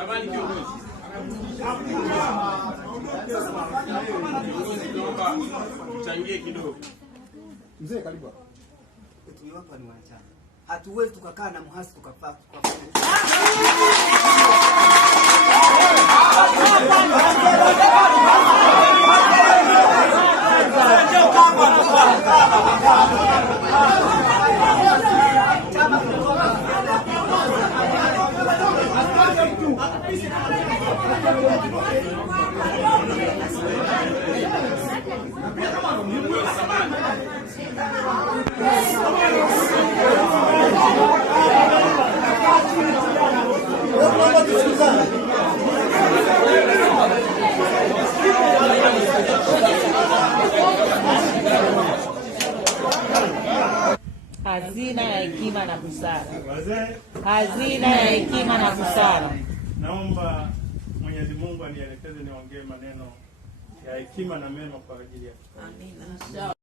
Samahani kiongozi. Kiongozi naomba mchangie kidogo. Mzee karibu. Tuliwapa ni wanachama. Hatuwezi tukakaa na muhasi tukafanya. Hazina ya hekima na busara. Hazina ya hekima na busara. Naomba Mwenyezi Mungu anielekeze niongee maneno ya hekima na mema kwa ajili ya. Amina.